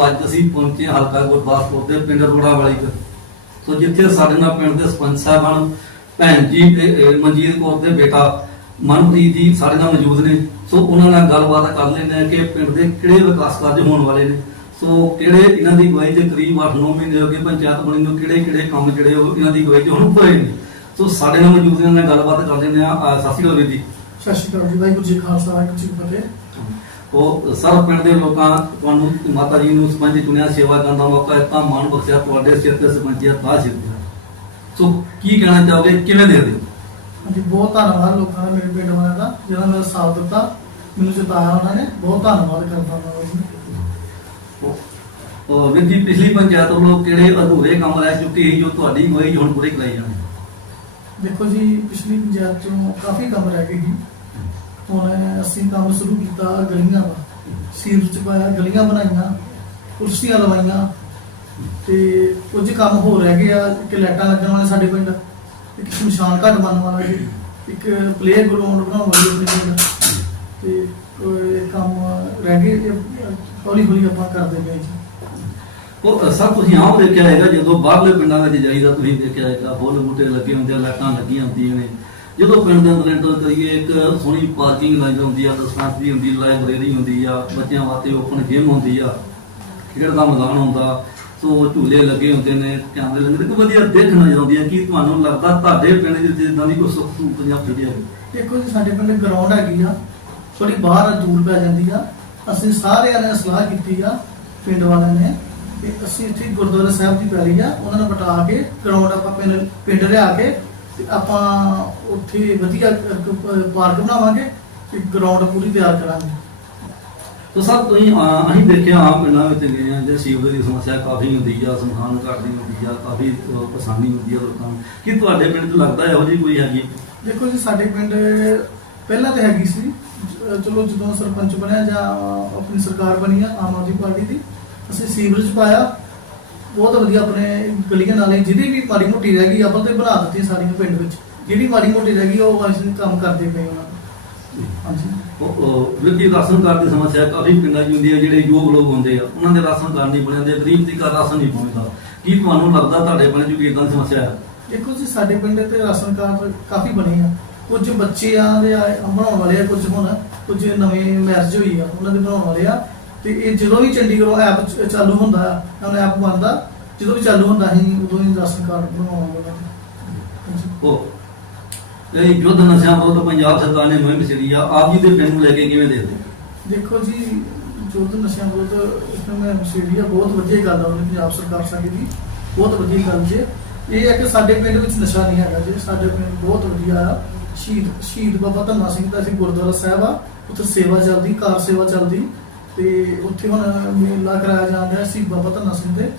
ਸੋ ਅੱਜ ਅਸੀਂ ਪਹੁੰਚੇ ਹਲਕਾ ਗੁਰਦਾਸਪੁਰ ਦੇ ਪਿੰਡ ਰੋੜਾ ਵਾਲੀ ਚ। ਸੋ ਜਿੱਥੇ ਸਾਡੇ ਨਾਲ ਪਿੰਡ ਦੇ ਸਰਪੰਚ ਸਾਹਿਬਾਨ ਭੈਣ ਜੀ ਮਨਜੀਤ ਕੌਰ ਦੇ ਬੇਟਾ ਮਨਪ੍ਰੀਤ ਜੀ ਸਾਡੇ ਨਾਲ ਮੌਜੂਦ ਨੇ। ਸੋ ਉਹਨਾਂ ਨਾਲ ਗੱਲਬਾਤ ਕਰ ਲੈਂਦੇ ਹਾਂ ਕਿ ਪਿੰਡ ਦੇ ਕਿਹੜੇ ਵਿਕਾਸ ਕਾਰਜ ਹੋਣ ਵਾਲੇ ਨੇ। ਸੋ ਕਿਹੜੇ ਇਹਨਾਂ ਦੀ ਅਗਵਾਈ ਤੇ ਕਰੀਬ 8-9 ਮਹੀਨੇ ਹੋ ਗਏ, ਪੰਚਾਇਤ ਬਣੀ ਨੂੰ ਕਿਹੜੇ ਕਿਹੜੇ ਕੰਮ ਜਿਹੜੇ ਉਹ ਇਹਨਾਂ ਦੀ ਅਗਵਾਈ 'ਚ ਹੁਣ ਹੋਏ ਨੇ। ਸੋ ਸਾਡੇ ਨਾਲ ਮੌਜੂਦ ਇਹਨਾਂ ਨਾਲ ਗੱਲਬਾਤ ਕਰ ਲੈਂਦੇ ਹਾਂ। ਸਤਿ ਸ਼੍ਰੀ ਅਕਾਲ ਜੀ। ਸਤਿ ਸ਼੍ਰੀ ਅਕਾਲ ਜੀ, ਵਾਹਿਗੁਰੂ ਜੀ ਖਾਲਸਾ, ਵਾਹਿਗੁਰੂ ਜੀ ਫਤਿਹ। ਉਹ ਸਰ ਪਿੰਡ ਦੇ ਲੋਕਾਂ ਤੁਹਾਨੂੰ ਮਾਤਾ ਜੀ ਨੂੰ ਸਰਪੰਚ ਚੁਣਿਆ ਸੇਵਾ ਕਰਨ ਦਾ ਮੌਕਾ ਦਿੱਤਾ ਮਾਣ ਬਖਸ਼ਿਆ ਤੁਹਾਡੇ ਸਿਰ ਤੇ ਸਰਪੰਚੀਅਤ ਦਾ ਸਿਰ ਤੇ। ਸੋ ਕੀ ਕਹਿਣਾ ਚਾਹੋਗੇ ਕਿਵੇਂ ਦੇ ਦਿਓ ਹਾਂਜੀ ਬਹੁਤ ਧੰਨਵਾਦ ਲੋਕਾਂ ਦਾ ਮੇਰੇ ਪਿੰਡ ਵਾਲਿਆਂ ਦਾ ਜਿਹਨਾਂ ਮੇਰਾ ਸਾਥ ਦਿੱਤਾ ਮੈਨੂੰ ਜਿਤਾਇਆ ਉਹਨਾਂ ਨੇ ਬਹੁਤ ਧੰਨਵਾਦ ਕਰਦਾ ਉਹਨਾਂ ਦਾ। ਜੀ ਪਿਛਲੀ ਪੰਚਾਇਤ ਵੱਲੋਂ ਕਿਹੜੇ ਅਧੂਰੇ ਕੰਮ ਰਹਿ ਚੁੱਕੇ ਜੋ ਤੁਹਾਡੀ 'ਚ ਹੁਣ ਪੂਰੇ ਕਰਾਈ ਜਾਣ? ਦੇਖੋ ਜੀ ਪਿਛਲੀ ਪੰਚਾਇਤ ਚੋਂ ਕਾਫੀ ਕੰਮ ਰਹਿ ਗਏ ਸੀ। ਹੁਣ ਅਸੀਂ ਕੰਮ ਸ਼ੁਰੂ ਕੀਤਾ ਗਲੀਆਂ ਦਾ। ਸੀਰ ਚ ਪਾਇਆ, ਗਲੀਆਂ ਬਣਾਈਆਂ ਕੁਰਸੀਆਂ ਲਵਾਈਆਂ ਤੇ ਕੁਝ ਕੰਮ ਹੋ ਰਹਿ ਗਏ ਕਿ ਲਾਈਟਾਂ ਲੱਗਣ ਵਾਲੇ ਸਾਡੇ ਪਿੰਡ, ਇੱਕ ਸ਼ਮਸ਼ਾਨ ਘਾਟ ਬਣਨ ਵਾਲਾ ਜੀ, ਇੱਕ ਪਲੇਅ ਗਰਾਊਂਡ ਬਣਾਉਣ ਵਾਲੀ ਆਪਣੇ ਪਿੰਡ। ਤੇ ਕੋਈ ਕੰਮ ਰਹਿ ਗਏ ਹੌਲੀ ਹੌਲੀ ਆਪਾਂ ਕਰਦੇ ਪਏ ਜੀ। ਉਹ ਸਰ ਤੁਸੀਂ ਆਮ ਦੇਖਿਆ ਹੈਗਾ ਜਦੋਂ ਬਾਹਰਲੇ ਪਿੰਡਾਂ ਵਿੱਚ ਜਾਈਦਾ, ਤੁਸੀਂ ਦੇਖਿਆ ਹੈਗਾ ਫੁੱਲ ਬੂਟੇ ਲੱਗੇ ਹੁੰਦੇ ਆ, ਲਾਈਟਾਂ ਲੱਗੀਆਂ ਹੁੰਦੀਆਂ ਨੇ। ਜਦੋਂ ਪਿੰਡ ਦੇ ਅੰਦਰ ਐਂਟਰ ਕਰੀਏ, ਇੱਕ ਸੋਹਣੀ ਪਾਰਕਿੰਗ ਲਾਈ ਹੁੰਦੀ ਆ ਡਿਸਪੈਂਸਰੀ ਹੁੰਦੀ ਲਾਇਬ੍ਰੇਰੀ ਹੁੰਦੀ ਆ, ਬੱਚਿਆਂ ਵਾਸਤੇ ਓਪਨ ਜਿਮ ਹੁੰਦੀ ਆ, ਖੇਡ ਦਾ ਮੈਦਾਨ ਹੁੰਦਾ, ਸੋ ਝੂਲੇ ਲੱਗੇ ਹੁੰਦੇ ਨੇ, ਕੈਮਰੇ ਲੱਗੇ ਤੇ ਵਧੀਆ ਦੇਖ ਨਜ਼ਰ ਆ, ਕੀ ਤੁਹਾਨੂੰ ਲੱਗਦਾ ਤੁਹਾਡੇ ਪਿੰਡ ਦੇ ਵਿੱਚ ਦੀ ਕੋਈ ਸੁੱਖ ਸਹੂਲਤ ਜਾਂ ਫਿਰਿਆ ਦੇਖੋ ਜੀ, ਸਾਡੇ ਪਿੰਡ ਗਰਾਊਂਡ ਹੈਗੀ ਆ ਥੋੜੀ ਬਾਹਰ ਦੂਰ ਪੈ ਜਾਂਦੀ ਆ, ਅਸੀਂ ਸਾਰਿਆਂ ਨੇ ਸਲਾਹ ਕੀਤੀ ਆ, ਪਿੰਡ ਵਾਲਿਆਂ ਨੇ ਕਿ ਅਸੀਂ ਇੱਥੇ ਗੁਰਦੁਆਰਾ ਸਾਹਿਬ ਦੀ ਪੈਲੀ ਆ, ਉਹਨਾਂ ਨੂੰ ਬਟਾ ਕੇ ਗਰਾਊਂਡ ਆਪਾਂ ਪਿੰਡ ਪਿੰਡ ਲਿਆ ਕੇ ਤੇ ਆਪਾਂ ਉੱਥੇ ਵਧੀਆ ਪਾਰਕ ਬਣਾਵਾਂਗੇ ਤੇ ਗਰਾਊਂਡ ਪੂਰੀ ਤਿਆਰ ਕਰਾਂਗੇ। ਤੋ ਸਰ ਤੁਸੀਂ ਅਹ, ਅਸੀਂ ਦੇਖਿਆ ਆਮ ਪਿੰਡਾਂ ਵਿੱਚ ਗਏ ਆ ਜੇ ਸੀਵਰੇਜ ਦੀ ਸਮੱਸਿਆ ਕਾਫੀ ਹੁੰਦੀ ਆ ਸਮਖਾਨ ਘਾਟ ਦੀ ਹੁੰਦੀ ਆ ਕਾਫੀ ਅਹ, ਪਰੇਸ਼ਾਨੀ ਹੁੰਦੀ ਆ ਲੋਕਾਂ ਨੂੰ। ਕੀ ਤੁਹਾਡੇ ਪਿੰਡ 'ਚ ਲੱਗਦਾ ਇਹੋ ਜਿਹੀ ਕੋਈ ਹੈਗੀ? ਦੇਖੋ ਜੀ ਸਾਡੇ ਪਿੰਡ ਪਹਿਲਾਂ ਤਾਂ ਹੈਗੀ ਸੀ। ਚਲੋ ਜਦੋਂ ਸਰਪੰਚ ਬਣਿਆ ਜਾਂ ਆਪਣੀ ਸਰਕਾਰ ਬਣੀ ਆ ਆਮ ਆਦਮੀ ਪਾਰਟੀ ਦੀ ਅਸੀਂ ਸੀਵਰੇਜ ਪਾਇਆ। ਬਹੁਤ ਵਧੀਆ ਆਪਣੇ ਗਲੀਆਂ ਨਾਲੇ ਜਿਹਦੀ ਵੀ ਮਾੜੀ ਮੋਟੀ ਰਹਿ ਗਈ ਆਪਾਂ ਤੇ ਬਣਾ ਦਿੱਤੀ ਸਾਰੀਆਂ ਪਿੰਡ ਵਿੱਚ। ਜਿਹੜੀ ਮਾੜੀ ਮੋਟੀ ਰਹਿ ਗਈ ਉਹ ਅਸੀਂ ਕੰਮ ਕਰਦੇ ਪਏ ਉਹਨਾਂ ਦਾ ਹਾਂਜੀ ਵਿੱਤੀ ਰਾਸ਼ਨ ਕਾਰਡ ਦੀ ਸਮੱਸਿਆ ਕਾਫੀ ਪਿੰਡਾਂ 'ਚ ਹੁੰਦੀ ਹੈ ਜਿਹੜੇ ਯੋਗ ਲੋਕ ਹੁੰਦੇ ਆ ਉਹਨਾਂ ਦੇ ਰਾਸ਼ਨ ਕਾਰਡ ਨਹੀਂ ਬਣਦੇ ਗਰੀਬ ਦੀ ਘਰ ਰਾਸ਼ਨ ਨਹੀਂ ਪਹੁੰਚਦਾ। ਕੀ ਤੁਹਾਨੂੰ ਲੱਗਦਾ ਤੁਹਾਡੇ ਪਿੰਡ 'ਚ ਵੀ ਇਦਾਂ ਦੀ ਸਮੱਸਿਆ ਹੈ? ਦੇਖੋ ਜੀ ਸਾਡੇ ਪਿੰਡ ਤੇ ਰਾਸ਼ਨ ਕਾਰਡ ਕਾਫੀ ਬਣੇ ਆ। ਕੁਝ ਬੱਚਿਆਂ ਦੇ ਆਏ- ਬਣਾਉਣ ਵਾਲੇ ਆ ਕੁਝ ਹੁਣ ਕੁਝ ਨਵੇਂ ਮੈਰਿਜ ਹੋਈ ਆ ਉਹਨਾਂ ਦੇ ਬਣਾਉਣ ਵਾਲੇ ਆ। ਤੇ ਇਹ ਜਦੋਂ ਵੀ ਚੰਡੀਗੜ੍ਹੋਂ ਐਪ ਚਾਲੂ ਹੁੰਦਾ ਉਹਨਾਂ ਐਪ ਬਣਦਾ ਜਦੋਂ ਵੀ ਚਾਲੂ ਹੁੰਦਾ ਅਸੀਂ ਉਦੋਂ ਹੀ ਰਾਸ਼ਨ ਕਾਰਡ ਬਣਾਉਣਾ ਹੁੰਦਾ ਉਹ ਇਹ ਯੁੱਧ ਨਸ਼ਿਆਂ ਵਿਰੁੱਧ ਪੰਜਾਬ ਸਰਕਾਰ ਨੇ ਮੁਹਿੰਮ ਛੇੜੀ ਆ ਆਪ ਜੀ ਦੇ ਪਿੰਡ ਨੂੰ ਲੈ ਕੇ ਕਿਵੇਂ ਦੇਖਦੇ ਦੇਖੋ ਜੀ ਜੋਤ ਨਸ਼ਿਆਂ ਵਿਰੁੱਧ ਮੈਂ ਮਸੀਡੀਆ ਬਹੁਤ ਵਧੀਆ ਗੱਲ ਆ ਉਹਨੇ ਪੰਜਾਬ ਸਰਕਾਰ ਸਾਡੀ ਦੀ ਬਹੁਤ ਵਧੀਆ ਗੱਲ ਜੇ। ਇਹ ਹੈ ਕਿ ਸਾਡੇ ਪਿੰਡ ਵਿੱਚ ਨਸ਼ਾ ਨਹੀਂ ਹੈਗਾ ਜੀ ਸਾਡੇ ਪਿੰਡ ਬਹੁਤ ਵਧੀਆ ਆ। ਸ਼ਹੀਦ ਸ਼ਹੀਦ ਬਾਬਾ ਧੰਨਾ ਸਿੰਘ ਦਾ ਅਸੀਂ ਗੁਰਦੁਆਰਾ ਸਾਹਿਬ ਆ ਉੱਥੇ ਸੇਵਾ ਚੱਲਦੀ ਕਾਰ ਸੇਵਾ ਚੱਲਦੀ। ਤੇ ਉੱਥੇ ਹੁਣ ਮੇਲਾ ਕਰਾਇਆ ਜਾਂਦਾ ਸੀ ਬਾਬਾ ਧੰਨਾ ਸਿੰਘ ਦੇ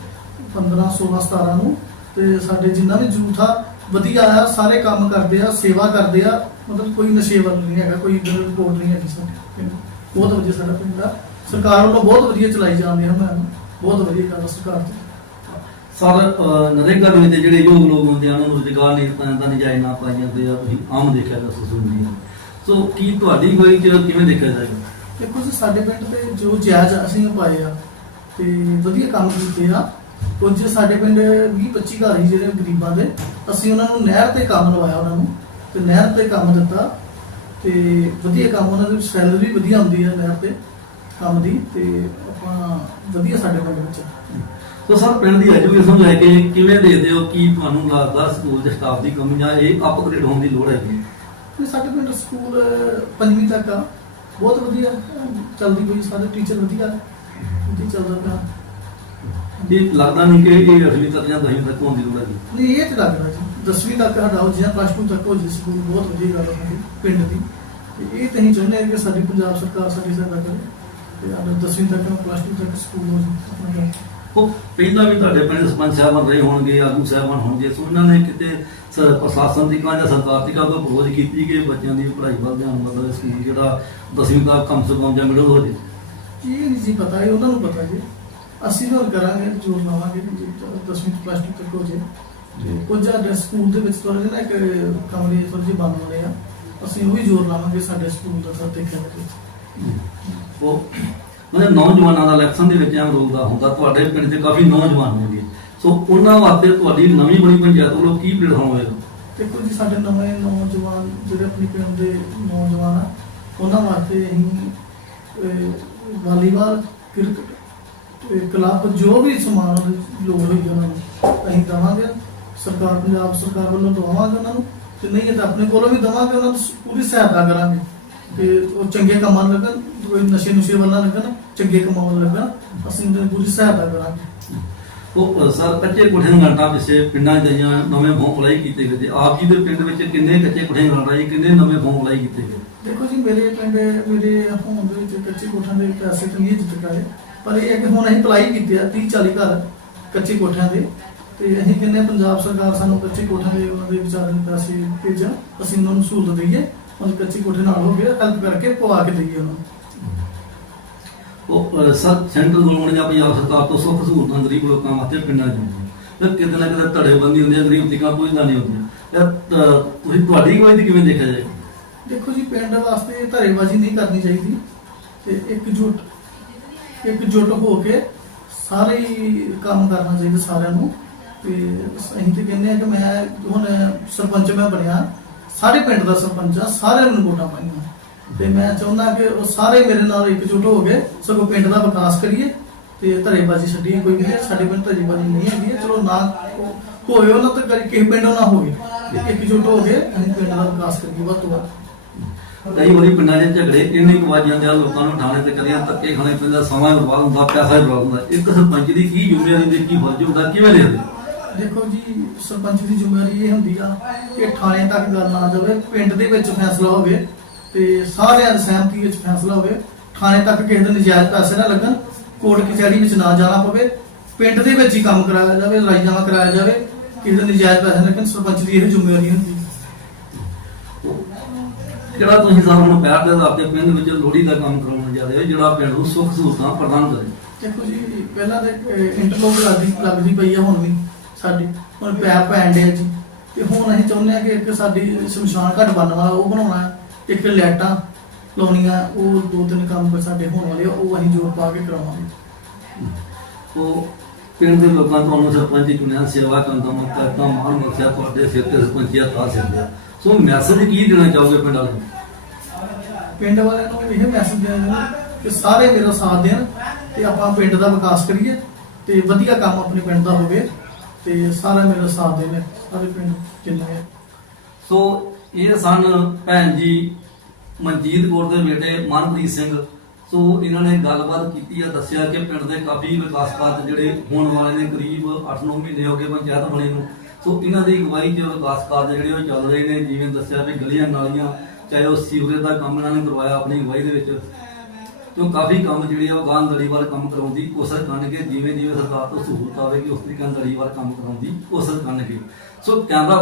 15 16 17 ਨੂੰ। ਤੇ ਸਾਡੇ ਜਿੰਨਾ ਵੀ ਯੂਥ ਆ, ਵਧੀਆ ਆ, ਸਾਰੇ ਕੰਮ ਕਰਦੇ ਆ, ਸੇਵਾ ਕਰਦੇ ਆ, ਮਤਲਬ ਕੋਈ ਨਸ਼ੇ ਵੱਲ ਨਹੀਂ ਹੈਗਾ, ਕੋਈ ਇਧਰ ਰਿਪੋਰਟ ਨਹੀਂ ਹੈਗੀ ਸਾਡੇ ਬਹੁਤ ਵਧੀਆ ਸਾਡਾ ਪਿੰਡ ਆ। ਸਰਕਾਰ ਵੱਲੋਂ ਬਹੁਤ ਵਧੀਆ ਚਲਾਈ ਜਾਂਦੀ ਹੈ ਮੈਂ ਬਹੁਤ ਵਧੀਆ ਗੱਲ ਸਰਕਾਰ ਦੀ। ਸਰ ਨਰੇਗਾ ਦੇ ਵਿੱਚ ਜਿਹੜੇ ਯੋਗ ਲੋਕ ਹੁੰਦੇ ਆ, ਉਹਨਾਂ ਨੂੰ ਰੁਜ਼ਗਾਰ ਨਹੀਂ ਦਿੱਤਾ ਜਾਂਦਾ ਨਜਾਇਜ਼ ਨਾ ਪਾਈ ਜਾਂਦੇ ਆ, ਤੁਸੀਂ ਆਮ ਦੇਖਿਆ ਜਾ ਸੁਣਦੀ ਆ। ਸੋ ਕੀ ਤੁਹਾਡੀ ਕੋਈ ਕਿਵੇਂ ਦੇਖਿਆ ਜਾਏਗਾ? ਦੇਖੋ ਜੀ ਸਾਡੇ ਪਿੰਡ ਤੇ ਜੋ ਜਾਇਜ਼ ਅਸੀਂ ਪਾਏ ਆ ਤੇ ਵਧੀਆ ਕੰਮ ਕੀਤੇ ਆ। ਕੁਝ ਸਾਡੇ ਪਿੰਡ 20 25 ਘਰ ਹੀ ਜਿਹੜੇ ਗਰੀਬਾਂ ਦੇ ਅਸੀਂ ਉਹਨਾਂ ਨੂੰ ਨਹਿਰ ਤੇ ਕੰਮ ਲਵਾਇਆ ਉਹਨਾਂ ਨੂੰ ਤੇ ਨਹਿਰ ਤੇ ਕੰਮ ਦਿੱਤਾ। ਤੇ ਵਧੀਆ ਕੰਮ ਉਹਨਾਂ ਦੀ ਸੈਲਰੀ ਵਧੀਆ ਹੁੰਦੀ ਹੈ ਨਹਿਰ ਤੇ ਕੰਮ ਦੀ ਤੇ ਆਪਾਂ ਵਧੀਆ ਸਾਡੇ ਪਿੰਡ ਵਿੱਚ ਸੋ ਸਰ ਪਿੰਡ ਦੀ ਐਜੂਕੇਸ਼ਨ ਲੈ ਕੇ ਕਿਵੇਂ ਦੇਖਦੇ ਹੋ ਕੀ ਤੁਹਾਨੂੰ ਲੱਗਦਾ ਸਕੂਲ ਦੇ ਸਟਾਫ ਦੀ ਕਮੀ ਜਾਂ ਇਹ ਅਪਗ੍ਰੇਡ ਹੋਣ ਦੀ ਲੋੜ ਤੇ ਸਾਡੇ ਪਿੰਡ ਸਕੂਲ ਪੰਜਵੀਂ ਤੱਕ ਆ। ਬਹੁਤ ਵਧੀਆ। ਚੱਲਦੀ ਪਈ ਸਾਰੇ ਟੀਚਰ ਵਧੀਆ। ਵਧੀਆ ਚੱਲਦਾ ਪਿਆ? ਇਹ ਲੱਗਦਾ ਨਹੀਂ ਕਿ ਇਹ ਅਗਲੀ ਤੱਕ ਜਾਂ ਦਸਵੀਂ ਤੱਕ ਹੋਣ ਦੀ ਲੋੜ ਹੈਗੀ ਨਹੀਂ ਇਹ ਤਾਂ ਲੱਗਦਾ ਜੀ। 10ਵੀਂ ਤੱਕ ਸਾਡਾ ਹੋ ਜਿਆ ਪਲੱਸ 2 ਤੱਕ ਹੋ ਜੇ ਸਕੂਲ ਬਹੁਤ ਵਧੀਆ ਗੱਲ ਹੈ ਪਿੰਡ ਦੀ। ਤੇ ਇਹ ਤਾਂ ਹੀ ਚਾਹੁੰਦੇ ਹਾਂ ਕਿ ਸਾਡੀ ਪੰਜਾਬ ਸਰਕਾਰ ਸਾਡੀ ਸਹਾਇਤਾ ਕਰੇ। ਤੇ ਸਾਡਾ 10ਵੀਂ ਤੱਕ ਪਲੱਸ 2 ਤੱਕ ਸਕੂਲ ਹੋ ਜੇ ਆਪਣਾ। ਉਹ ਪਹਿਲਾਂ ਵੀ ਤੁਹਾਡੇ ਪਿੰਡ ਸਰਪੰਚ ਸਾਹਿਬਾਨ ਰਹੇ ਹੋਣਗੇ ਆਗੂ ਸਾਹਿਬਾਨ ਹੋਣਗੇ ਸੋ ਉਹਨਾਂ ਨੇ ਕਿਤੇ ਪ੍ਰਸ਼ਾਸਨ ਦੀ ਕਾਂ ਜਾਂ ਸਰਕਾਰ ਦੀ ਕਾਂ ਬੋਝ ਕੀਤੀ ਕਿ ਬੱਚਿਆਂ ਦੀ ਪੜ੍ਹਾਈ ਵੱਲ ਧਿਆਨ ਮਤਲਬ ਸਕੂਲ ਜਿਹੜਾ ਦਸਵੀਂ ਤੱਕ ਕਮ ਸੇ ਕਮ ਜਾਂ ਮਿਡਲ ਹੋ ਜੇ? ਇਹ ਨਹੀਂ ਜੀ ਪਤਾ ਇਹ ਉਹਨਾਂ ਨੂੰ ਪਤਾ ਜੀ। ਅਸੀਂ ਹੋਰ ਕਰਾਂਗੇ ਜੋਰ ਲਾਵਾਂਗੇ ਕਿ ਜੀ 10ਵੀਂ ਤੋਂ ਪਲੱਸ 2 ਤੱਕ ਹੋ ਜੇ। ਤੇ ਕੁਝ ਸਾਡੇ ਸਕੂਲ ਦੇ ਵਿੱਚ ਥੋੜਾ ਜਿਹਾ ਇੱਕ ਕਮਰੇ ਥੋੜੇ ਜਿਹੇ ਬੰਦ ਹੋਣੇ ਆ। ਅਸੀਂ ਉਹ ਵੀ ਜ਼ੋਰ ਲਾਵਾਂਗੇ ਸਾਡੇ ਸਕੂਲ ਦਾ ਸਰ ਦੇਖਿਆ ਉਹ ਮਤਲਬ ਨੌਜਵਾਨਾਂ ਦਾ ਇਲੈਕਸ਼ਨ ਦੇ ਵਿੱਚ ਅਹਿਮ ਰੋਲ ਦਾ ਹੁੰਦਾ, ਤੁਹਾਡੇ ਪਿੰਡ 'ਚ ਕਾਫੀ ਨੌਜਵਾਨ ਹੋਣਗੇ ਸੋ ਉਹਨਾਂ ਵਾਸਤੇ ਤੁਹਾਡੀ ਨਵੀਂ ਬਣੀ ਪੰਚਾਇਤ ਵੱਲੋਂ ਕੀ ਪਲੇਟਫਾਰਮ ਹੋਵੇਗਾ? ਦੇਖੋ ਜੀ, ਸਾਡੇ ਨਵੇਂ ਨੌਜਵਾਨ, ਜਿਹੜੇ ਆਪਣੀ ਪਿੰਡ ਦੇ ਨੌਜਵਾਨ ਆ, ਉਹਨਾਂ ਵਾਸਤੇ ਅਸੀਂ ਵਾਲੀਬਾਲ, ਕ੍ਰਿਕਟ ਕਲੱਬ, ਜੋ ਵੀ ਸਮਾਨ ਲੋੜ ਹੋਈ ਉਹਨਾਂ ਨੂੰ, ਅਸੀਂ ਦਵਾਂਗੇ। ਸਰਕਾਰ, ਪੰਜਾਬ ਸਰਕਾਰ ਵੱਲੋਂ ਦਵਾਵਾਂਗੇ ਉਹਨਾਂ ਨੂੰ, ਤੇ ਨਹੀਂ ਤਾਂ ਆਪਣੇ ਕੋਲੋਂ ਵੀ ਦਵਾਂਗੇ, ਉਹਨਾਂ ਨੂੰ ਪੂਰੀ ਸਹਾਇਤਾ ਕਰਾਂਗੇ। ਤੇ ਉਹ ਚੰਗੇ ਕੰਮਾਂ ਨੂੰ ਲੱਗਣ ਕੋਈ ਨਸ਼ੇ ਨੁਸ਼ੇ ਵੱਲ ਨਾ ਲੱਗਣ ਚੰਗੇ ਕੰਮਾਂ ਵੱਲ ਲੱਗਣ ਅਸੀਂ ਦੀ ਪੂਰੀ ਸਹਾਇਤਾ ਕਰਾਂਗੇ। ਉਹ ਸਰ ਕੱਚੇ ਕੋਠੇ ਨੂੰ ਘੰਟਾ ਪਿੱਛੇ ਪਿੰਡਾਂ ਜਾਂ ਨਵੇਂ ਭੌਂ ਅਪਲਾਈ ਕੀਤੇ ਗਏ ਤੇ ਆਪ ਜੀ ਦੇ ਪਿੰਡ ਵਿੱਚ ਕਿੰਨੇ ਕੱਚੇ ਕੋਠੇ ਨੂੰ ਘੰਟਾ ਜੀ ਕਿੰਨੇ ਨਵੇਂ ਭੌਂ ਅਪਲਾਈ ਕੀਤੇ ਗਏ? ਦੇਖੋ ਜੀ ਮੇਰੇ ਪਿੰਡ ਮੇਰੇ ਹੋਣ ਦੇ ਵਿੱਚ ਕੱਚੀ ਕੋਠਾਂ ਦੇ ਪੈਸੇ ਤਾਂ ਨਹੀਂ ਅਜੇ ਤੱਕ ਆਏ ਪਰ ਇਹ ਹੈ ਕਿ ਹੁਣ ਅਸੀਂ ਅਪਲਾਈ ਕੀਤੇ ਆ 30 40 ਘਰ ਕੱਚੀ ਕੋਠਿਆਂ ਦੇ। ਤੇ ਅਸੀਂ ਕਹਿੰਦੇ ਪੰਜਾਬ ਸਰਕਾਰ ਸਾਨੂੰ ਕੱਚੀ ਕੋਠਿਆਂ ਦੇ ਉਹਨਾਂ ਦੇ ਵਿਚਾਰਨ ਦੇ ਪੈਸੇ ਭੇਜਣ ਅਸੀਂ ਉਹਨਾਂ ਨੂੰ ਸਹੂਲਤ ਦਈਏ ਉਹਨਾਂ ਕੱਚੀ ਕੋਠੇ ਨਾਲ ਹੋ ਗਿਆ ਹੈਲਪ ਕਰਕੇ ਪਵਾ ਕੇ ਦਈਏ ਉਹਨਾਂ ਨੂੰ। ਉਹ ਸੈਂਟਰਲ ਗਵਰਨਮੈਂਟ ਜਾਂ ਪੰਜਾਬ ਸਰਕਾਰ ਤੋਂ ਸੁੱਖ ਸਹੂਲਤਾਂ ਗਰੀਬ ਲੋਕਾਂ ਵਾਸਤੇ ਪਿੰਡਾਂ 'ਚ ਹੁੰਦੀਆਂ। ਤੇ ਕਿਤੇ ਨਾ ਕਿਤੇ ਧੜੇਬੰਦੀ ਹੁੰਦੀ ਹੈ, ਗਰੀਬ ਤੀਕਾਂ ਪੁੱਛਦਾ ਨਹੀਂ ਹੁੰਦੀਆਂ। ਤੁਸੀਂ ਤੁਹਾਡੀ ਅਗਵਾਈ ਦੀ ਕਿਵੇਂ ਦੇਖਿਆ ਜਾਏ? ਦੇਖੋ ਜੀ, ਪਿੰਡ ਵਾਸਤੇ ਧਰੇਬਾਜ਼ੀ ਨਹੀਂ ਕਰਨੀ ਚਾਹੀਦੀ। ਤੇ ਇੱਕ ਇਕਜੁੱਟ ਇਕਜੁੱਟ ਹੋ ਕੇ ਸਾਰੇ ਕੰਮ ਕਰਨਾ ਚਾਹੀਦਾ ਸਾਰਿਆਂ ਨੂੰ। ਤੇ ਅਸੀਂ ਤੇ ਕਹਿੰਦੇ ਆ ਕਿ ਮੈਂ, ਹੁਣ ਸਰਪੰਚ ਮੈਂ ਬਣਿਆ। ਸਾਰੇ ਪਿੰਡ ਦਾ ਸਰਪੰਚ ਆ, ਸਾਰਿਆਂ ਨੂੰ ਵੋਟਾਂ ਪਾਈਆਂ। ਤੇ ਮੈਂ ਚਾਹੁੰਦਾ ਕਿ ਉਹ ਸਾਰੇ ਮੇਰੇ ਨਾਲ ਇਕਜੁੱਟ ਹੋ ਕੇ ਸਗੋਂ ਪਿੰਡ ਦਾ ਵਿਕਾਸ ਕਰੀਏ ਤੇ ਧਰੇਬਾਜ਼ੀ ਛੱਡੀਏ ਕੋਈ ਨਹੀਂ ਸਾਡੇ ਪਿੰਡ ਧਰੇਬਾਜ਼ੀ ਨਹੀਂ ਹੈਗੀ। ਚਲੋ ਨਾ ਹੋਵੇ ਉਹਨਾਂ ਤੇ ਕਰੀ ਕਿਸੇ ਪਿੰਡੋਂ ਨਾ ਹੋਵੇ ਇਕਜੁੱਟ ਹੋ ਕੇ ਅਸੀਂ ਪਿੰਡ ਦਾ ਵਿਕਾਸ ਕਰੀਏ ਵੱਧ ਤੋਂ ਵੱਧ ਕਈ ਵਾਰੀ ਪਿੰਡਾਂ 'ਚ ਝਗੜੇ ਇੰਨੇ ਕੁ ਵੱਜ ਜਾਂਦੇ ਆ ਲੋਕਾਂ ਨੂੰ ਠਾਣੇ ਤੇ ਕਰੀਆਂ ਧੱਕੇ ਖਾਣੇ ਪੈਂਦਾ ਸਮਾਂ ਬਰਬਾਦ ਹੁੰਦਾ ਪੈਸਾ ਬਰਬਾਦ ਹੁੰਦਾ ਇੱਕ ਸਰਪੰਚ ਦੀ ਕੀ ਜ਼ਿੰਮੇਵਾਰੀ ਹੁੰਦੀ ਕੀ ਫਰਜ਼ ਹੁੰਦਾ ਕਿਵੇਂ ਦੇਖਦੇ ਦੇਖੋ ਜੀ ਸਰਪੰਚ ਦੀ ਜ਼ਿੰਮੇਵਾਰੀ ਇਹ ਹੁੰਦੀ ਆ ਕਿ ਥਾਣੇ ਤੱਕ ਗੱਲ ਨਾ ਜਾਵੇ ਪਿੰਡ ਦੇ ਵਿੱਚ ਫੈਸਲਾ ਹੋਵੇ ਤੇ ਸਾਰਿਆਂ ਦੀ ਸਹਿਮਤੀ ਵਿੱਚ ਫੈਸਲਾ ਹੋਵੇ ਥਾਣੇ ਤੱਕ ਕਿਸੇ ਦੇ ਨਜਾਇਜ਼ ਪੈਸੇ ਨਾ ਲੱਗਣ ਕੋਰਟ ਕਚਹਿਰੀ ਵਿੱਚ ਨਾ ਜਾਣਾ ਪਵੇ ਪਿੰਡ ਦੇ ਵਿੱਚ ਹੀ ਕੰਮ ਕਰਾਇਆ ਜਾਵੇ ਰਾਜਨਾਮਾ ਕਰਾਇਆ ਜਾਵੇ ਕਿਸੇ ਦੇ ਨਜਾਇਜ਼ ਪੈਸੇ ਨਾ ਲੱਗਣ ਸਰਪੰਚ ਦੀ ਇਹ ਜ਼ਿੰਮੇਵਾਰੀ ਹੁੰਦੀ ਹੈ। ਕਿਹੜਾ ਤੁਸੀਂ ਸਾਹਿਬ ਨੂੰ ਪਿਆਰ ਦੇ ਤੇ ਪਿੰਡ ਵਿੱਚ ਲੋੜੀ ਦਾ ਕੰਮ ਕਰਾਉਣਾ ਹੋ ਜਿਹੜਾ ਪਿੰਡ ਨੂੰ ਸੁੱਖ ਸਹੂਲਤਾਂ ਪ੍ਰਦਾਨ ਕਰੇ। ਦੇਖੋ ਜੀ ਪਹਿਲਾਂ ਤੇ ਇੰਟਰਲੋਕ ਲੱਗਦੀ ਲੱਗਦੀ ਪਈ ਆ ਹੁਣ ਵੀ ਸਾਡੀ ਹੁਣ ਪੈਪ ਪੈਣ ਡਿਆ ਜੀ। ਤੇ ਹੁਣ ਅਸੀਂ ਚਾਹੁੰਦੇ ਆ ਕਿ ਇੱਕ ਸਾਡੀ ਸ਼ਮਸ਼ਾਨ ਘਾਟ ਬਣਨ ਵਾਲਾ ਉਹ ਬਣਾਉਣਾ ਹੈ। ਇੱਕ ਲਾਈਟਾਂ ਲਾਉਣੀਆਂ ਉਹ ਦੋ ਤਿੰਨ ਕੰਮ ਸਾਡੇ ਹੋਣ ਵਾਲੇ ਆ ਉਹ ਅਸੀਂ ਜੋਰ ਪਾ ਕੇ ਕਰਾਵਾਂਗੇ। ਉਹ ਪਿੰਡ ਦੇ ਲੋਕਾਂ ਤੋਂ ਉਹਨੂੰ ਸਰਪੰਚ ਚੁਣਿਆ ਸੇਵਾ ਕਰਨ ਦਾ ਮੌਕਾ ਤਾਂ ਮਾਣ ਮੱਸਿਆ ਤੁਹਾਡੇ ਸਿਰ ਤੇ ਸਰਪੰਚੀਆ ਤਾਂ ਤੇ ਸੋ ਮੈਸੇਜ ਕੀ ਦੇਣਾ ਚਾਹੋਗੇ ਪਿੰਡ ਵਾਲਿਆਂ ਨੂੰ? ਪਿੰਡ ਵਾਲਿਆਂ ਨੂੰ ਇਹ ਮੈਸੇਜ ਦੇਣਾ ਕਿ ਸਾਰੇ ਮੇਰਾ ਸਾਥ ਦੇਣ ਤੇ ਆਪਾਂ ਪਿੰਡ ਦਾ ਵਿਕਾਸ ਕਰੀਏ ਤੇ ਵਧੀਆ ਕੰਮ ਆਪਣੇ ਪਿੰਡ ਦਾ ਹੋਵੇ ਤੇ ਸਾਰਾ ਮੇਰਾ ਸਾਥ ਦੇਣ ਸਾਰੇ ਪਿੰਡ ਜਿੰਨੇ ਸੋ ਇਹ ਸਨ ਭੈਣ ਜੀ, ਮਨਜੀਤ ਕੌਰ ਦੇ ਬੇਟੇ ਮਨਪ੍ਰੀਤ ਸਿੰਘ। ਸੋ ਇਹਨਾਂ ਨੇ ਗੱਲਬਾਤ ਕੀਤੀ ਆ, ਦੱਸਿਆ ਕਿ ਪਿੰਡ ਦੇ ਕਾਫੀ ਵਿਕਾਸ ਕਾਰਜ ਜਿਹੜੇ ਹੋਣ ਵਾਲੇ ਨੇ ਕਰੀਬ 8-9 ਮਹੀਨੇ ਹੋ ਗਏ ਪੰਚਾਇਤ ਬਣੇ ਨੂੰ। ਸੋ ਇਹਨਾਂ ਦੀ ਅਗਵਾਈ 'ਚ ਵਿਕਾਸ ਕਾਰਜ ਜਿਹੜੇ ਉਹ ਚੱਲ ਰਹੇ ਨੇ, ਜਿਵੇਂ ਦੱਸਿਆ ਵੀ ਗਲੀਆਂ ਨਾਲੀਆਂ, ਚਾਹੇ ਉਹ ਸੀਵਰੇਜ ਦਾ ਕੰਮ ਇਹਨਾਂ ਨੇ ਕਰਵਾਇਆ ਆਪਣੀ ਅਗਵਾਈ ਦੇ ਵਿੱਚ। ਤੋਂ ਕਾਫੀ ਕੰਮ ਜਿਹੜੇ ਆ, ਉਹ ਗਾਂ ਲੜੀਵਾਰ ਕੰਮ ਕਰਾਉਣ ਦੀ ਕੋਸ਼ਿਸ਼ ਕਰਨਗੇ ਜਿਵੇਂ ਜਿਵੇਂ ਸਰਕਾਰ ਤੋਂ ਸਹੂਲਤ ਆਵੇਗੀ, ਉਸ ਤਰੀਕੇ ਨਾਲ ਲੜੀਵਾਰ ਕੰਮ ਕਰਾਉਣ ਦੀ ਕੋਸ਼ਿਸ਼ ਕਰਨਗੇ ਸੋ ਕੈਮਰਾ